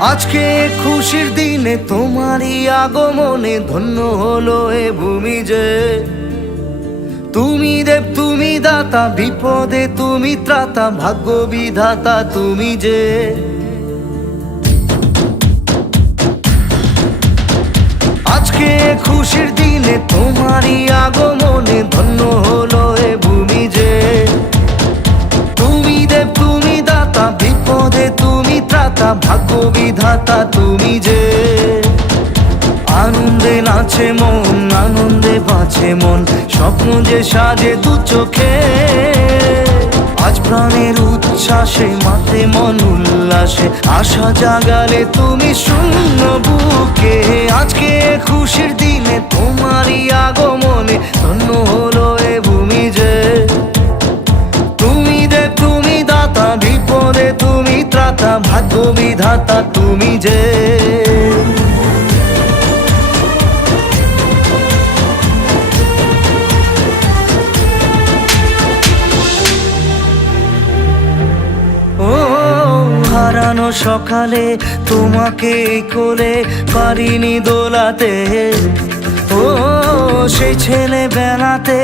আজকে খুশির দিনে তোমারই আগমনে ধন্য হলো এ ভূমি যে। তুমি দেব তুমি দাতা, বিপদে তুমি ত্রাতা, ভাগ্য বিধাতা তুমি যে। আজকে খুশির দিনে তোমারই আগমনে ধন্য হলো এ ভূমি যে। তুমি দেব তুমি দাতা, বিপদে তুমি ত্রাতা, ভাগ্য বিধাতা তুমি যে। আনন্দে নাচে মন, আনন্দে বাঁচে মন, স্বপ্ন যে সাজে দু চোখে। আজ প্রাণের উচ্ছ্বাসে মাতে মন উল্লাসে, আশা জাগালে তুমি শূন্য বুকে। আজকে খুশির দিনে তোমারই আগমনে ধন্য হলো এ ভূমি যে। তুমি দেব তুমি দাতা, বিপদে তুমি ত্রাতা, ভাগ্য বিধাতা তুমি যে। হারানো সকালে তোমাকে কোলে পারিনি দোলাতে, ও সেই ছেলে বেলাতে।